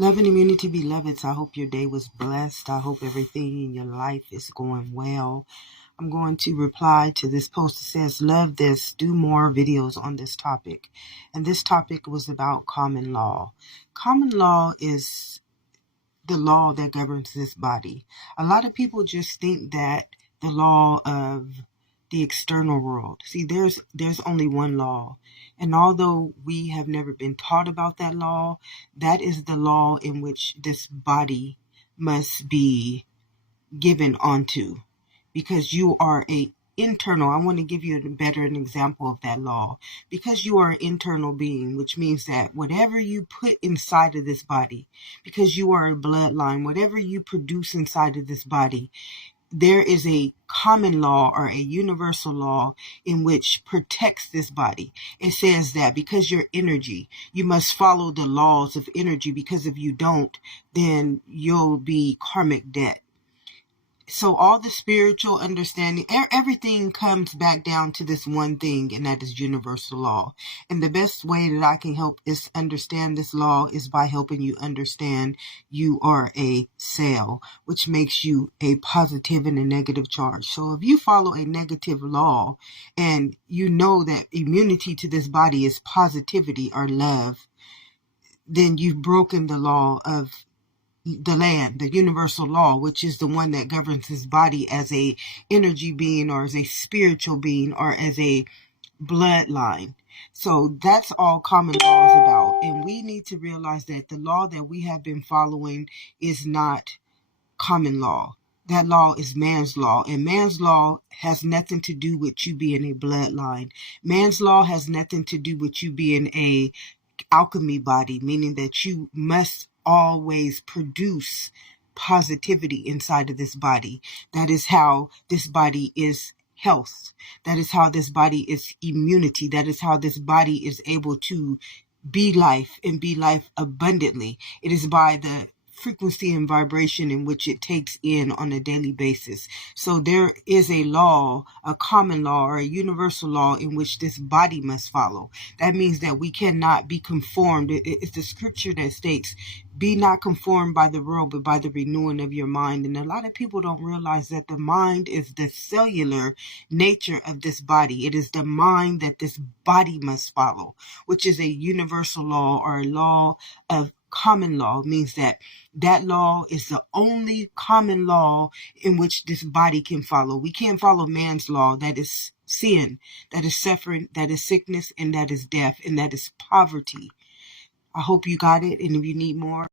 Love and immunity, beloveds. I hope your day was blessed. I hope everything in your life is going well. I'm going to reply to this post that says, love this, do more videos on this topic. And this topic was about common law. Common law is the law that governs this body. A lot of people just think that the law of the external world. See, there's only one law. And although we have never been taught about that law, that is the law in which this body must be given onto. Because you are a internal, I want to give you an example of that law. Because you are an internal being, which means that whatever you put inside of this body, because you are a bloodline, whatever you produce inside of this body, there is a common law or a universal law in which protects this body. It says that because you're energy, you must follow the laws of energy, because if you don't, then you'll be karmic debt. So all the spiritual understanding, everything comes back down to this one thing, and that is universal law. And the best way that I can help is understand this law is by helping you understand you are a cell, which makes you a positive and a negative charge. So if you follow a negative law and you know that immunity to this body is positivity or love, then you've broken the law of the land, the universal law, which is the one that governs his body as a energy being or as a spiritual being or as a bloodline. So that's all common law is about. And we need to realize that the law that we have been following is not common law. That law is man's law, and man's law has nothing to do with you being a bloodline. Man's law has nothing to do with you being a alchemy body, meaning that you must always produce positivity inside of this body. That is how this body is health. That is how this body is immunity. That is how this body is able to be life and be life abundantly. It is by the frequency and vibration in which it takes in on a daily basis. So there is a law, a common law or a universal law in which this body must follow. That means that we cannot be conformed. It's the scripture that states, be not conformed by the world, but by the renewing of your mind. And a lot of people don't realize that the mind is the cellular nature of this body. It is the mind that this body must follow, which is a universal law or a law of common law. Means that law is the only common law in which this body can follow. We can't follow man's law. That is sin, that is suffering, that is sickness, and that is death, and that is poverty. I hope you got it, and if you need more,